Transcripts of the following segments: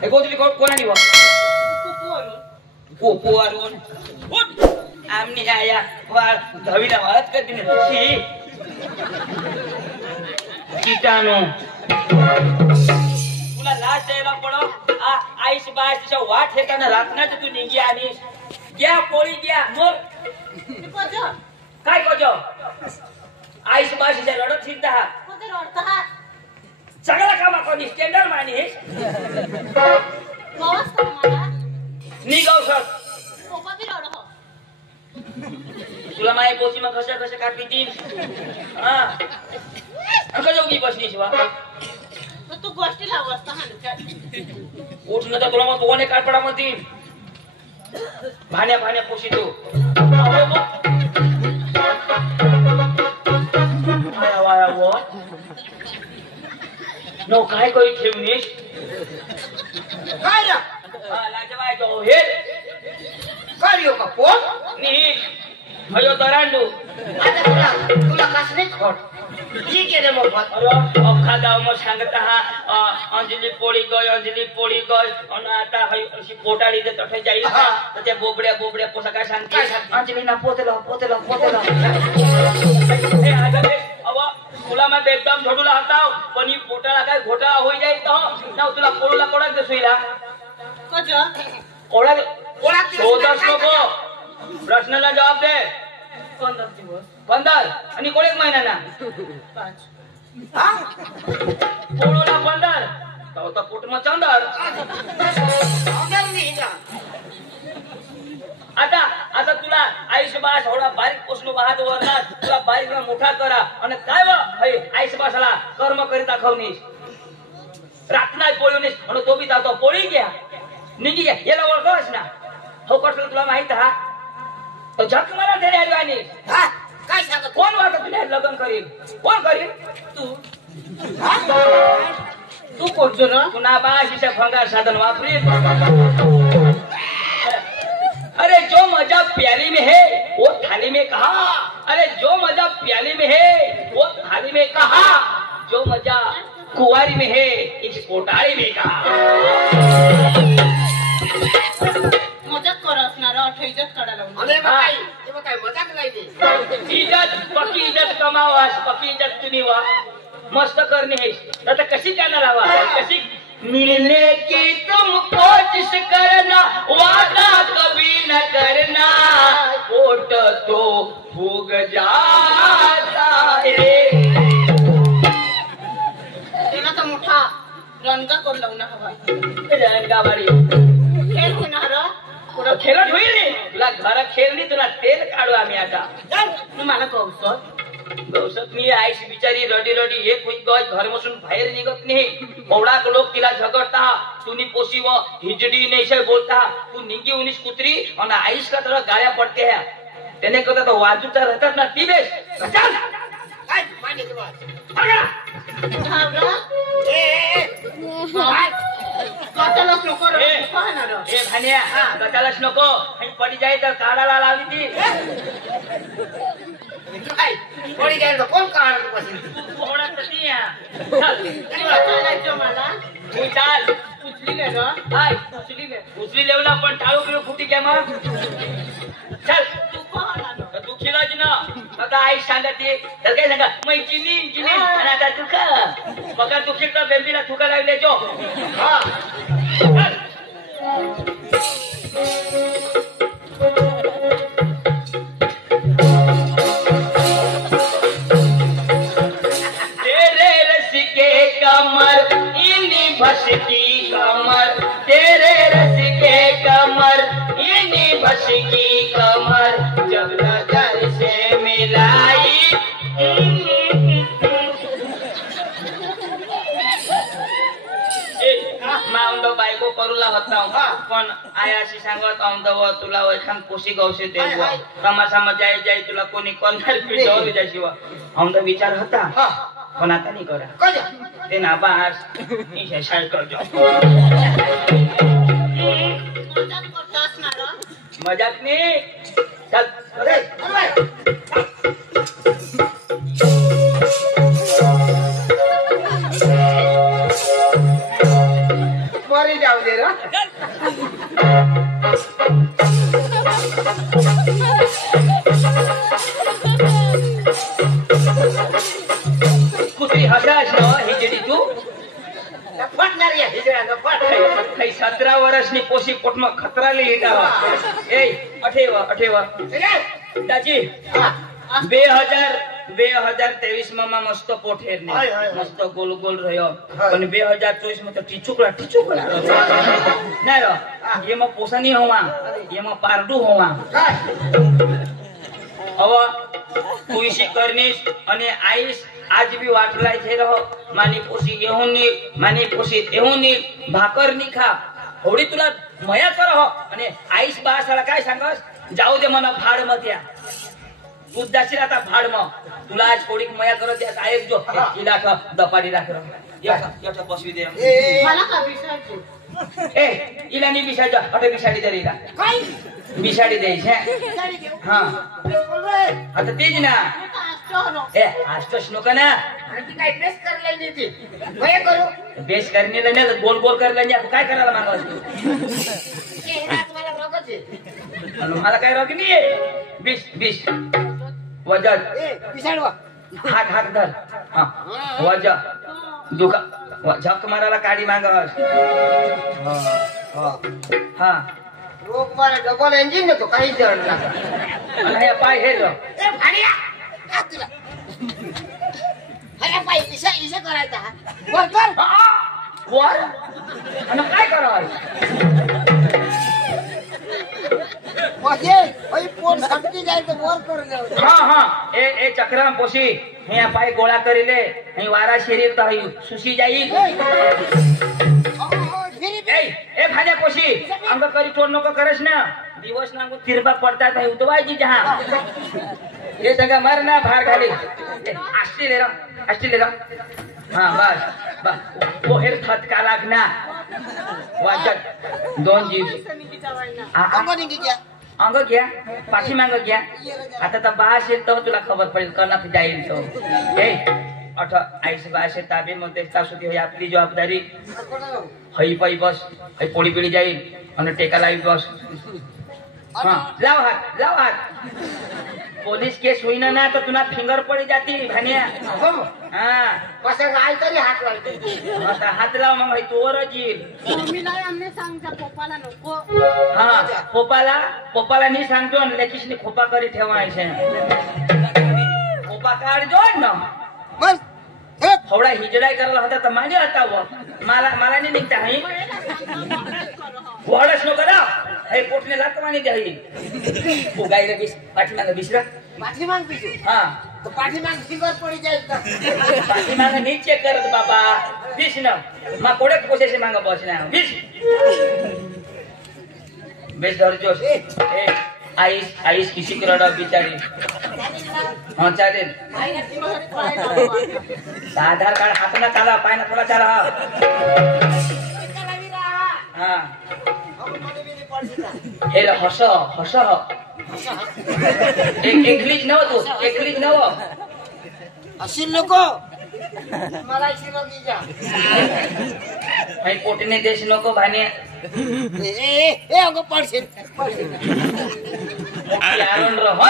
हे गोदली कोणानी वा पोपो अरुण उठ आमनी आया वाळ धवीला वाळत करते ना कीटाणू तुला लाज द्यायला पडो आईश बाय तिच्या वाट हेताना रातनाच तू निघी आणि घ्या पोळी घ्या मग काय कोजो आईश बाशीच्या रडत फिरता हा सगळा कामा कोणी स्टँडर्ड माणीस निघाव सर तुला माय पोची मग कशा कशा कापी तीन हा अंक जोगी बसली शिवा तू गोष्टी लाव असता उठ न तर तुला मग कोणे कापडा मध्ये भाण्या भाण्या पोशी तू नो काय कोई ठेवनीस काय रा लाजवाय जो हे कार्यो का पोट नी भयो दरांडू आता तुला कसले खोट ठीक आहे रे मोफत अरे अख्खा गाव मग सांगता हा अंजली पोळी गय आणि आता अशी पोटाळी जर तठे जाईल तर त्या बोबड्या पोसा काय सांगते अंजली ना पोतेला तुला मैं एकदम झोडूला हटाव पण ही पोटाला काय घोटाळा होई जाईल तर तुला पोळूला कोणाक देसोईला कोणाक शोधच नको प्रश्नाला जवाब दे 15 दिवस 15 आणि कोण 1 महिना ना 5 पोळूला 15 तो पोट मग चंदर आता तुला आयुष्यभर थोडा बारीक पोसलो वाहत वरला तुला बारीक मोठा करा आणि काय व आयुष्यभराला कर्म करीत दाखवनीस रातना पोळीनीस आणि तो बी जातो पोळी घ्या निघी घ्या याला ओळखस ना हो कसलं तुला माहित हा तो झक मला तरी आलो आणि काय सांगत कोण वाटत तुला लग्न करील कोण करील तू कोणतो ना पुन्हा बाशीच्या भंगार साधन वापरी अरे जो मजा प्याली में है वो थाली में कहा अरे जो मजा प्याली में है वो थाली में कहा जो मजा कुंवारी में है इस कोटारी में कहा मजाक कर असणार इज्जत काढायला काय मजाक नाही इज्जत पक्की इज्जत कमावास पक्की इज्जत तुम्ही वा मस्त करणे है आता कशी करणार हवा कशी मिलने की तुम कोशिश करना वादा कभी न करना कोट तो भूग जाता है तेना तर मोठा रंगा कर लावून हवा रंगावाडी खेळ होणार पुढं खेळत होईल रे तुला घर खेळली तुला तेल काढू आम्ही आता मला कौसत गौसत मी आईश बिचारी रडी एक होई गय घर बसून बाहेर निघत नाही मोडाक लोक तिला झगडता तुनी पोसी व हिजडी नेशय बोलता तू निगी उनीस कुत्री आणि आईश का थोडा गाळ्या पडते है त्याने कदा तो वाजूचा राहतात ना ती बेस चल काय माने तुला कशालाच नको रे ए भान्या कशालाच नको आणि पडी जाई तर काढायला लावली ती कोणी जाईल कोण काढ बसेल थोडा तशी चल मला तू चाल उचली गे ना हाय उचली गे उचली लेवला पण टाळू बिळू फुटी घ्या मग चल तू कोण तू खिलाच ना आता आई सांगते तर काय सांगा मग चिनी आणि आता तू का बघा तू खिलता बेंबीला थुका लागले जो हा तेरे रस के कमर इन्हीं भस की कमर तेरे रस के कमर इन्हीं भस की कमर जब नजर से मिलाई माउंडो बायको करूला होता पण आयाशी सांगत औंदव तुला एखान पोशी गवसे देव तमाशा जाय जाय तुला कोणी कोणणार पिढी जायची औंद विचार होता पण आता नाही करा ते ना बास शाळ करतो मजाक नाही चल वरी जाऊ दे रे कुठे हसास ना हिजडी तू फटणार या हिजड्यानं फट काही 17 वर्षनी पोशी पोटમાં ખતરાલી હેઠા એ અઠેવા દાજી 2023 માં મસ્ત પોઠેર ને મસ્ત ગોલ ગોલ રહ્યો પણ 2024 માં તો ટીચુકડા ના રો એમાં પોસાની હોવા એમાં પારડું હોવા હવે કુઈસી કરનીશ અને આઈશ आज भी वाटलाय थे रहो मानी पोसी गेहूं नी मानी पोसी तेहूं नी भाकर नी खा होडी तुला मया करहो आणि आईस बासाला काय सांगस जाऊ दे मना भाड मध्या तू जाशील आता भाड म तुला आज कोडीक मया करत त्या आईस जो इला का दपाडी राख रे येठा बसवी दे मला का विचारतो ए इला नी बिसाजा अटे बिसाडी दे इला काय बिसाडी दे छे साडी घेऊ हां आता तेज ना ए आस्तोष नको ना आणि काय बेस करले नी ती काय करू बेस करने ले ना गोल गोल कर लेंगे काय करायला मागवस तू चेहरा तुम्हाला रोगच आहे मला काय रोग नाही 20 वजन ए पिसाडवा हात धर हां वजन दुका झक मारायला काडी मागवस हां रोग मारे डबल इंजिन ने तो काही जण लागा आणि हे पाय हे रो ए भाडिया आ तुला अरे पाय इशा करायचा वर कर वर आणि काय करावं म्हणजे ओय पोट सटकी जाय तो वर कर जाऊ हां ए चक्राम पोशी हे पाय गोळा करीले हे वारा शरीर तर सुशी जाईल ए भाज्या पोशी अंग करी तोड नको करस ना दिवस ना तिरबा पडतात है उतवायची जहा ये जगह मर ना भार घाली आष्टी ले रा हां बस पोहेर खतका लागना वाजत दोन जीव अंगणी घ्या अंग घ्या पाठी मांग घ्या आता तर बास येत तुला खबर पडेल कनक जाईल तो ए अठ आईस बास ताबे मध्ये तासुती होई आपली जबाबदारी हई पाई बस हई पोळी पिढी जाईल आणि टेका लावी बस हां लाव हात पोलीस केस होईना ना तर तुला फिंगर पडी जाती भान्या हां कसं काय तरी हात लावते आता हात लाव मग हई तोवरच येईल मम्मीला आमने सांगता पप्पाला नको हां पोपाला नी सांगतो आणि लेकीसनी खोपा करी ठेवायचे खोपा काढ जोड ना बस थोडा हिजडाय करायला होता तर माझे आता मला नाही निघता हई वडच नको ना हे पोटने लात मानी द्याई उगायला बिस पाठीमागं बिसरा पाठीमाग पिसू हां तो पाठीमाग फिंगर पडी जाईल का पाठीमागं नीट चेक करत बाबा बिस ना मा कोडे पोसेसे मागं बसना बिस बेस धरजोस ए आईस किसी करडा बिचारी हां चालेल आधार कार्ड हातना चाला पायना थोडा चाला हां हे हस एकलीच नव तू एकलीच नव अशी नको मला अशी नको जा हई पोटने देश नको भाने ए अगं पडशील यारण रह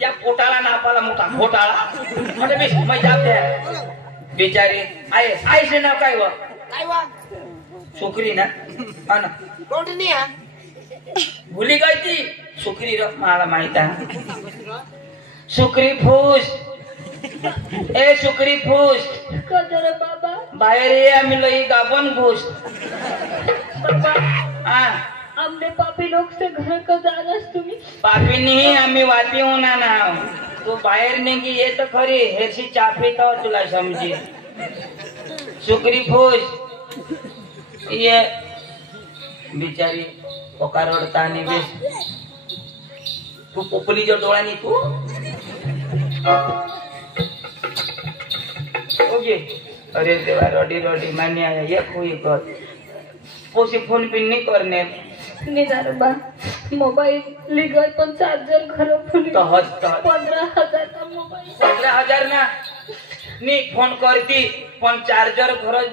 त्या पोटाला नापाला मोठा घोटाळा म्हणजे बेस मै जाप द्या बिचारी आईचे नाव काय व काय वा छोकरी ना हा ना कोणती हा भुली गई ती सुकरी र मला माहित आहे सुकरी फूस ए सुकरी फूस कदर बाबा बाहेर ये आम्ही लई गाबन घुस हां हमने पापी लोग से घर का जानास तुम्ही पापी नहीं आम्ही वाती होना ना तू बाहेर निघी ये तर खरी हेरशी चाफी तो तुला समजी सुकरी फूस ये बिचारी पोकार रडता आणि बेस तू पोपली जो डोळ्यानी तू ओके अरे देवा रडी रडी मान्य आहे एक होई कर पोसी फोन पिन नहीं करने निदारबा मोबाईल लीगल पण चार्जर खराब होली तहत 15,000 का मोबाईल 15,000 ना नी फोन करती पण चार्जर घर